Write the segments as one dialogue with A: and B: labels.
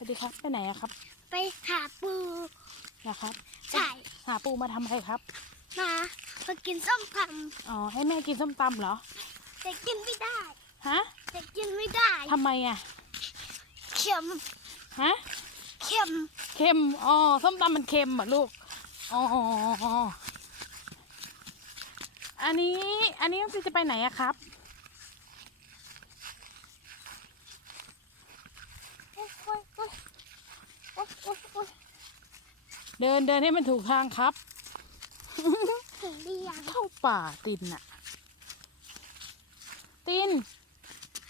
A: สวัสดีครับไปไหนอะครับ
B: ไปหาปู
A: นะครับ
B: ใช่
A: หาปูมาทำอะไรครับ
B: มามากินส้มต
A: อ๋อให้แม่กินส้มตำเหรอำ
B: แต่กินไม่ได้
A: ฮะ
B: แต่กินไม่ได้
A: ทำไมอะ
B: เค็ม
A: ฮะ
B: เค็ม
A: เค็มอ๋อส้มตำมันเค็มเหรอลูกอ๋ออันนี้อันนี้น้องซีจะไปไหนอะครับ
B: โอ๊ยโอ๊ยโอ๊ยโอ๊ยโอ๊ยโอ๊ย
A: เดินเดินให้มันถูกทางครับ
B: ถึงดียัง
A: เข้าป่าตินอะติน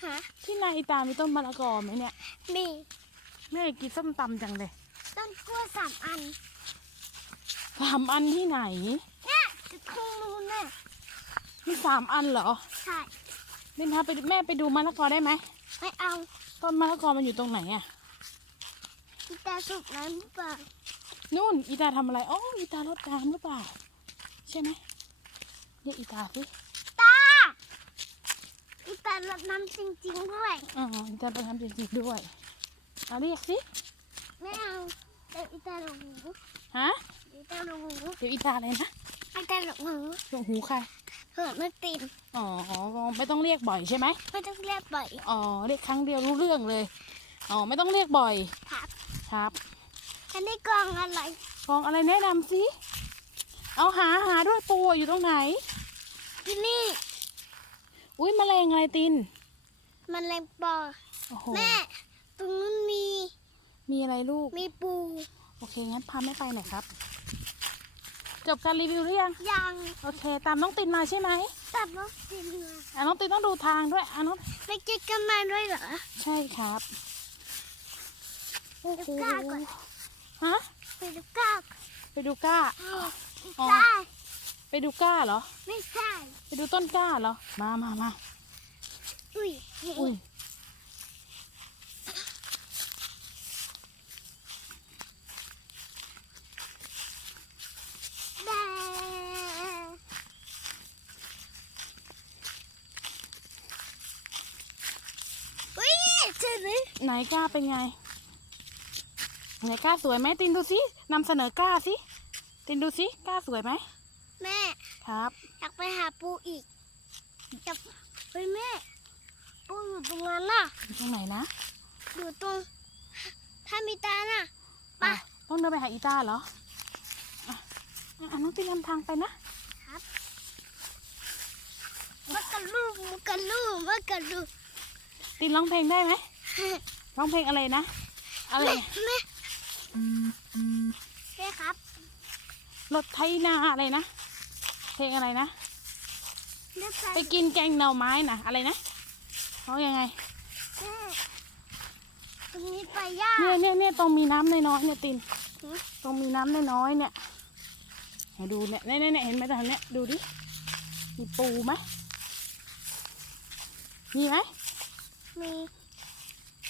B: ฮะ
A: ที่นายอีตามีต้นมะละกอไหมเนี่ย
B: มี
A: แม่กินส้มตำจังเลย
B: ต้นกล้วยสามอัน
A: สามอันที่ไหน
B: เนี่ยจะทุ่งนู้นน่ะ
A: มีสามอันเหรอ
B: ใช่
A: ลินพาไปแม่ไปดูมะละกอได้ไหม
B: ไม่เอา
A: ต้นมะละกอมันอยู่ตรงไหนอะ
B: พี่ตาสุกนั้นหรือเปล่า
A: นู่นอีตาทำอะไรอ๋ออีตารดน้ำหรือเปล่า ใช่ไหมเรียกอีตาสิ
B: ตาพี่ตาลดน้ำจริงๆด้วย
A: อ๋ออีตารดน้ำจริงๆด้วยเอาเรียกสิ
B: ไม่เอาเดี๋ยวอีตาหลงหู
A: ฮะ
B: เดี๋ยวอีตาหลงหู
A: เดี๋ยวอีตาอะไรนะ
B: อีตาหลงหู
A: หลวงหูใคร
B: เหินไม่ติด
A: อ๋อไม่ต้องเรียกบ่อยใช่ไหม
B: ไม่ต้องเรียกบ่อย
A: อ๋อเรียกครั้งเดียวรู้เรื่องเลยอ๋อไม่ต้องเรียกบ่อย
B: ครับ
A: ครับ
B: อันนี้กล่องอะไร
A: กองอะไรแนะนำสิเอาหาหาด้วยปูอยู่ตรงไหน
B: ที่นี่
A: อุ้ยแมลงอะไรติน
B: มันแรงปอ
A: โอ้โห
B: แม่ ตรงนู้นมี
A: มีอะไรลูก
B: มีปู
A: โอเค งั้นพาแม่ไปหน่อยครับ จบการรีวิวหรือยัง
B: ยัง
A: โอเค ตามน้องตินมาใช่ไหม
B: ตัดรถกินมา
A: อะน้องตินต้องดูทางด้วยอะน้อง
B: ไปกินกันมาด้วยเหรอ
A: ใช่ครับ โอ้โห
B: ดูก้าก่อน
A: ฮะ
B: ไปดูก้า
A: ไปดูก้า
B: อ้าว
A: อ๋อ
B: ใช่
A: ไปดูก้าเหรอ
B: ไม่ใช่
A: ไปดูต้นก้าเหรอ มามามา
B: อุ้ย
A: อุ้ย
B: แม่อุ้ยเจอเลย
A: ไหนก้าเป็นไง ไหนก้าสวยไหมตินดูสินำเสนอก้าสิตินดูสิก้าสวยไหม
B: แม่
A: ครับ
B: อยากไปหาปูอีกอยากเฮ้ยแม่ ปูอยู่ตรงนั้นน่ะ
A: อยู่ตรงไหนนะ
B: อยู่ตรงถ้ามีตาน่ะไป
A: อะต้องเดินไปหาอีตาเหรออะอะน้องตินนำทางไปนะ
B: มักกะลูมักกะลูมักกะลู
A: ตินร้องเพลงได้ไหมร้องเพลงอะไรนะอะไร
B: แม่แม่ แม่ครับ
A: รถไถนาอะไรนะ เพลงอะไรนะ
B: ไป
A: ไปกินแกงหน่อไม้นะอะไรนะเขายังไง
B: แม่ตรงนี้ไปยาก
A: เนี่ยเนี่ยเนี่ยตรงมีน้ำน้อยๆเนี่ยติน
B: หือ
A: ตรงมีน้ำน้อยๆเนี่ยให้ดูเนี่ยเนี่ยเนี่ยเนี่ยเห็นไหมตรงเนี้ยดูดิ มีปูไหมมีไหม
B: มี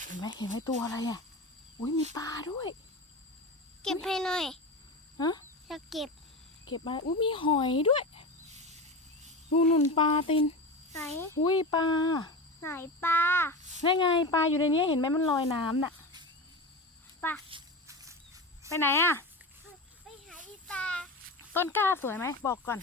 A: เห็นไหมเห็นไหมตัวอะไรอะ อุ้ยมีปลาด้วย
B: เก็บให้หน่อย
A: ฮะ
B: อยากเก็บ
A: เก็บมาอุ้ยมีหอยด้วยนู่นนุ่นปลาติน
B: ไหน
A: อุ้ยปลา
B: ไหนปลา
A: ได้ไงปลาอยู่ในนี้เห็นไหมมันลอยน้ำน่ะ
B: ปลา
A: ไปไหนอะ
B: ไปหาอีตา
A: ต้นกล้าสวยไหมบอกก่อน